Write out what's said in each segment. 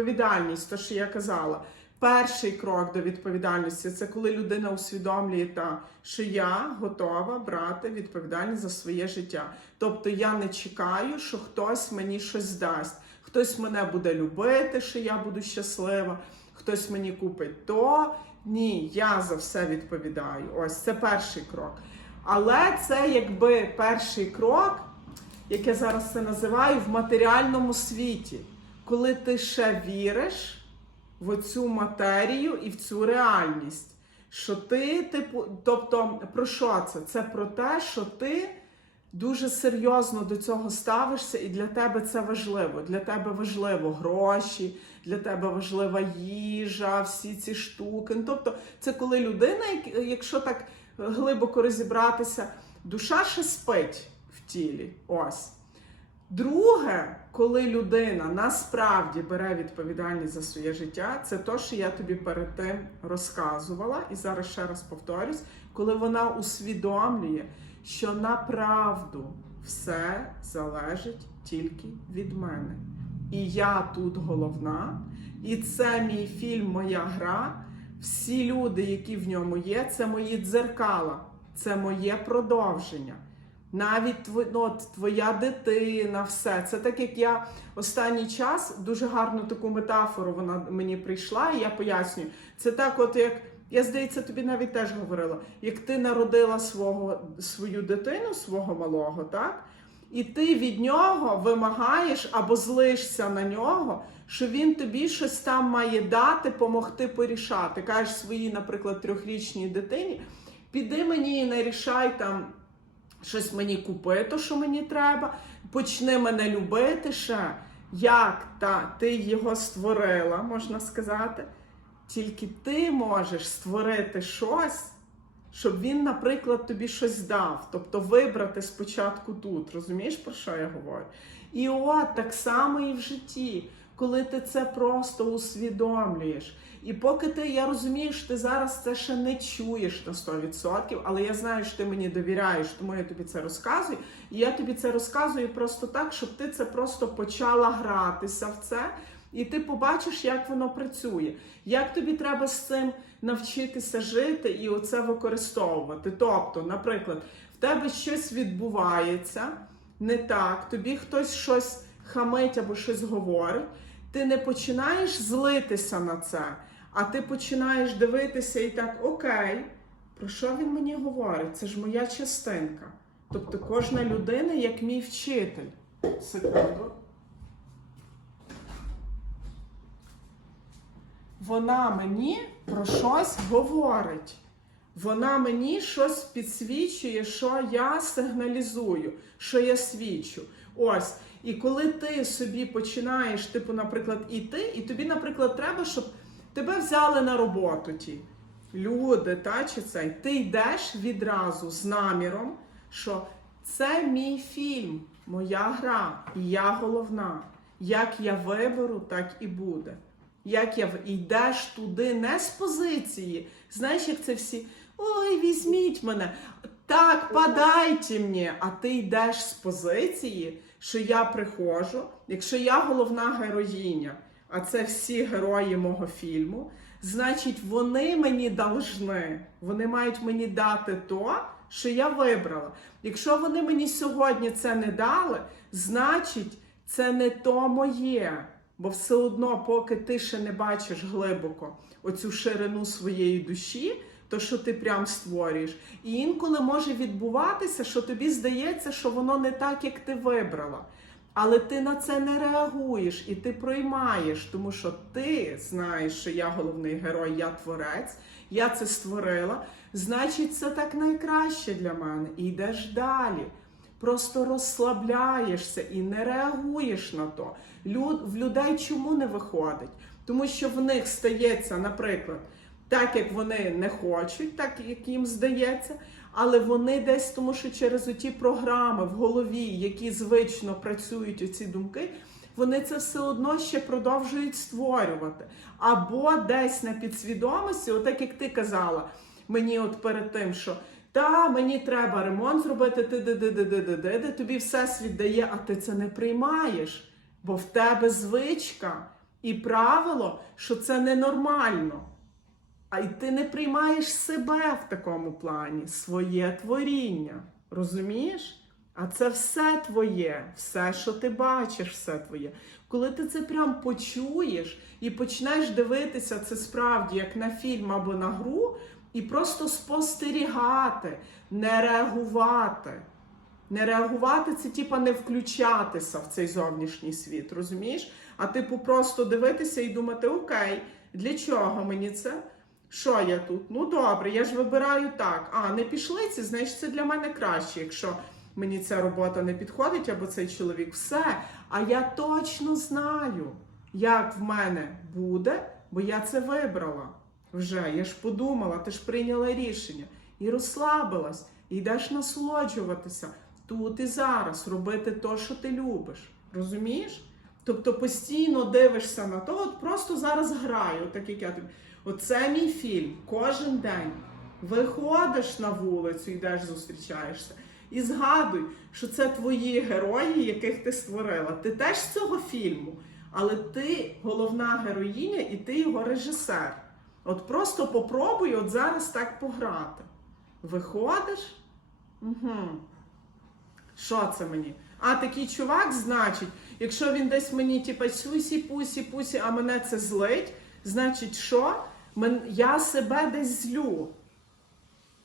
Відповідальність, то що я казала. Перший крок до відповідальності це коли людина усвідомлює, та, що я готова брати відповідальність за своє життя. Тобто я не чекаю, що хтось мені щось дасть. Хтось мене буде любити, що я буду щаслива, хтось мені купить то. Ні, я за все відповідаю. Ось це перший крок. Але це якби перший крок, як я зараз це називаю, в матеріальному світі, коли ти ще віриш в оцю матерію і в цю реальність. Що ти, типу, тобто, про що це? Це про те, що ти дуже серйозно до цього ставишся, і для тебе це важливо. Для тебе важливо гроші, для тебе важлива їжа, всі ці штуки. Ну, Тобто, це коли людина, якщо так глибоко розібратися, душа ще спить в тілі. Ось. Друге, коли людина насправді бере відповідальність за своє життя, це то, що я тобі перед тим розказувала, і зараз ще раз повторюсь, коли вона усвідомлює, що направду все залежить тільки від мене. І я тут головна, і це мій фільм, моя гра. Всі люди, які в ньому є, це мої дзеркала, це моє продовження. Навіть ну, твоя дитина, все. Це так як я останній час дуже гарну таку метафору вона мені прийшла, і я пояснюю. Це так, от як я здається, тобі навіть теж говорила, як ти народила свого, свою дитину, свого малого, так? І ти від нього вимагаєш або злишся на нього, що він тобі щось там має дати, помогти порішати. Кажеш своїй, наприклад, трьохрічній дитині, піди мені і не рішай там щось мені купи, то що мені треба, почни мене любити ще. Як та ти його створила, можна сказати. Тільки ти можеш створити щось, щоб він, наприклад, тобі щось дав. Тобто вибрати спочатку тут. Розумієш, про що я говорю? І от так само і в житті, коли ти це просто усвідомлюєш. І поки ти, я розумію, що ти зараз це ще не чуєш на 100%, але я знаю, що ти мені довіряєш, тому я тобі це розказую. І я тобі це розказую просто так, щоб ти це просто почала гратися в це, і ти побачиш, як воно працює. Як тобі треба з цим навчитися жити і оце використовувати. Тобто, наприклад, в тебе щось відбувається не так, тобі хтось щось хамить або щось говорить. Ти не починаєш злитися на це, а ти починаєш дивитися і так, окей, про що він мені говорить? Це ж моя частинка. Тобто кожна людина як мій вчитель. Секунду. Вона мені про щось говорить. Вона мені щось підсвічує, що я сигналізую, що я свідчу. Ось. І коли ти собі починаєш, типу, наприклад, іти, і тобі, наприклад, треба, щоб тебе взяли на роботу ті люди, та чи цей, ти йдеш відразу з наміром, що це мій фільм, моя гра, і я головна. Як я виберу, так і буде. Як я йдеш туди не з позиції. Знаєш, як це всі ой, візьміть мене. Так, подайте мені. А ти йдеш з позиції, що я приходжу, якщо я головна героїня, а це всі герої мого фільму, значить, вони мені должны, вони мають мені дати то, що я вибрала. Якщо вони мені сьогодні це не дали, значить, це не то моє. Бо все одно, поки ти ще не бачиш глибоко оцю ширину своєї душі, то що ти прям створюєш. І інколи може відбуватися, що тобі здається, що воно не так, як ти вибрала. Але ти на це не реагуєш і ти приймаєш, тому що ти знаєш, що я головний герой, я творець, я це створила. Значить, це так найкраще для мене. І йдеш далі. Просто розслабляєшся і не реагуєш на то. Люд, в людей чому не виходить? Тому що в них стається, наприклад, так, як вони не хочуть, так як їм здається, але вони десь, тому що через оті програми в голові, які звично працюють оці думки, вони це все одно ще продовжують створювати. Або десь на підсвідомості, отак як ти казала, мені от перед тим, що та мені треба ремонт зробити, ти де тобі всесвіт дає, а ти це не приймаєш, бо в тебе звичка. І правило, що це ненормально. А й ти не приймаєш себе в такому плані, своє творіння. Розумієш? А це все твоє, все, що ти бачиш, все твоє. Коли ти це прям почуєш і почнеш дивитися це справді як на фільм або на гру, і просто спостерігати, не реагувати. Не реагувати це типа не включатися в цей зовнішній світ, розумієш? А типу просто дивитися і думати: окей, для чого мені це? Що я тут? Ну добре, я ж вибираю так. А, не пішли ці, значить це для мене краще, якщо мені ця робота не підходить або цей чоловік. Все. А я точно знаю, як в мене буде, бо я це вибрала вже. Я ж подумала, ти ж прийняла рішення і розслабилась, і йдеш насолоджуватися тут і зараз, робити те, що ти любиш. Розумієш? Тобто постійно дивишся на то, от просто зараз граю, так як я тобі. Оце мій фільм кожен день. Виходиш на вулицю, йдеш, зустрічаєшся. І згадуй, що це твої герої, яких ти створила. Ти теж з цього фільму, але ти головна героїня і ти його режисер. От просто попробуй от зараз так пограти. Виходиш? Угу. Що це мені? А такий чувак, значить, якщо він десь мені, типа, сюсі, пусі, пусі, а мене це злить, значить, що? Я себе десь злю.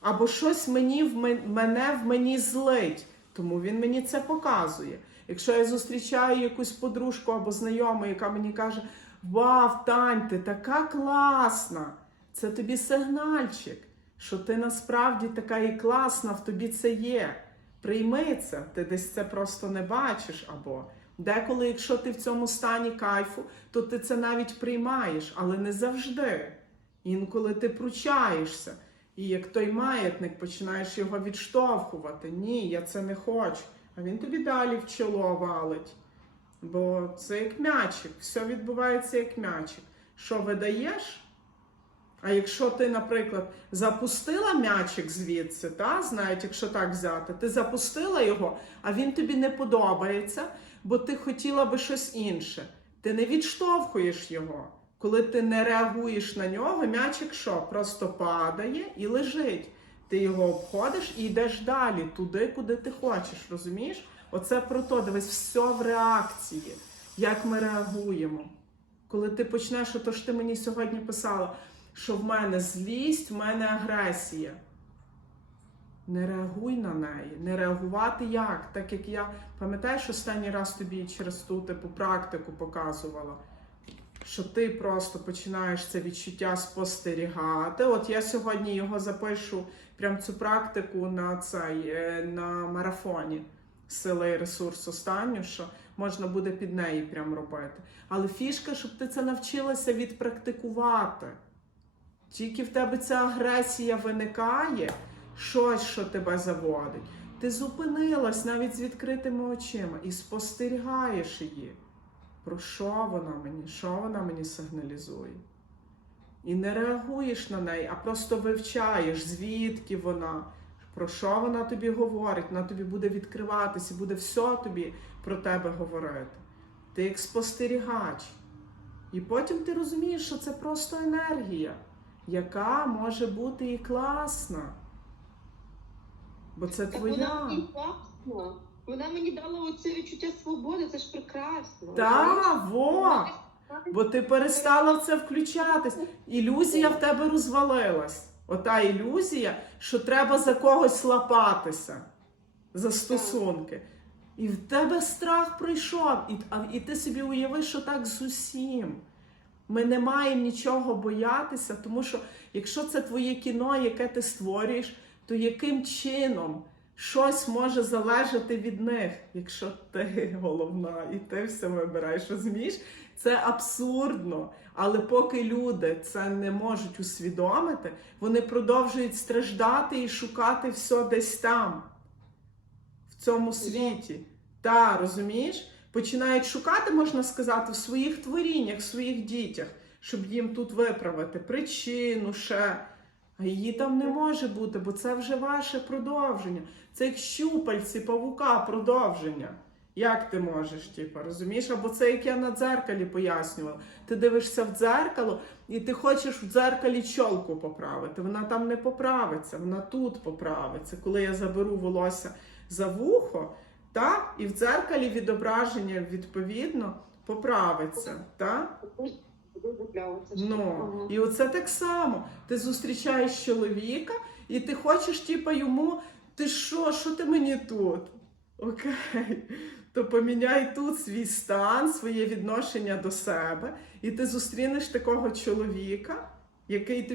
Або щось мені в мене в мені злить. Тому він мені це показує. Якщо я зустрічаю якусь подружку або знайому, яка мені каже: Вау, Тань, ти така класна! Це тобі сигнальчик, що ти насправді така і класна, в тобі це є. Прийми це, ти десь це просто не бачиш. Або деколи, якщо ти в цьому стані кайфу, то ти це навіть приймаєш, але не завжди. Інколи ти пручаєшся. І як той маятник починаєш його відштовхувати. Ні, я це не хочу. А він тобі далі в чоло валить. Бо це як м'ячик, все відбувається як м'ячик. Що видаєш? А якщо ти, наприклад, запустила м'ячик звідси, та, знають, якщо так взяти, ти запустила його, а він тобі не подобається, бо ти хотіла би щось інше. Ти не відштовхуєш його. Коли ти не реагуєш на нього, м'ячик що? Просто падає і лежить. Ти його обходиш і йдеш далі, туди, куди ти хочеш, розумієш? Оце про то, дивись, все в реакції, як ми реагуємо. Коли ти почнеш, ото ж ти мені сьогодні писала, що в мене злість, в мене агресія. Не реагуй на неї, не реагувати як? Так як я пам'ятаєш, останній раз тобі через ту типу практику показувала, що ти просто починаєш це відчуття спостерігати. От я сьогодні його запишу, прям цю практику на цей е, на марафоні сили і ресурс останню, що можна буде під неї прям робити. Але фішка, щоб ти це навчилася відпрактикувати. Тільки в тебе ця агресія виникає, щось, що тебе заводить. Ти зупинилась навіть з відкритими очима і спостерігаєш її. Про що вона мені? Що вона мені сигналізує? І не реагуєш на неї, а просто вивчаєш, звідки вона, про що вона тобі говорить, вона тобі буде відкриватися, буде все тобі про тебе говорити. Ти як спостерігач. І потім ти розумієш, що це просто енергія, яка може бути і класна. Бо це Так вона твоя. мені класна. Вона мені дала оце відчуття свободи, це ж прекрасно. Та, во! Бо ти перестала в це включатись. Ілюзія в тебе розвалилась. Ота ілюзія, що треба за когось лапатися за стосунки. І в тебе страх прийшов, і, і ти собі уяви, що так з усім. Ми не маємо нічого боятися, тому що якщо це твоє кіно, яке ти створюєш, то яким чином щось може залежати від них, якщо ти головна і ти все вибираєш, розумієш? Це абсурдно. Але поки люди це не можуть усвідомити, вони продовжують страждати і шукати все десь там, в цьому світі. Та, розумієш? Починають шукати, можна сказати, в своїх творіннях, в своїх дітях, щоб їм тут виправити причину ще. А її там не може бути, бо це вже ваше продовження. Це як щупальці павука продовження. Як ти можеш, типу, розумієш? Або це як я на дзеркалі пояснювала. Ти дивишся в дзеркало, і ти хочеш в дзеркалі чолку поправити. Вона там не поправиться, вона тут поправиться. Коли я заберу волосся за вухо, та, і в дзеркалі відображення відповідно поправиться. Та? Ну, і оце так само. Ти зустрічаєш чоловіка, і ти хочеш, типа, йому, ти що, що ти мені тут? Окей, то поміняй тут свій стан, своє відношення до себе, і ти зустрінеш такого чоловіка, який тобі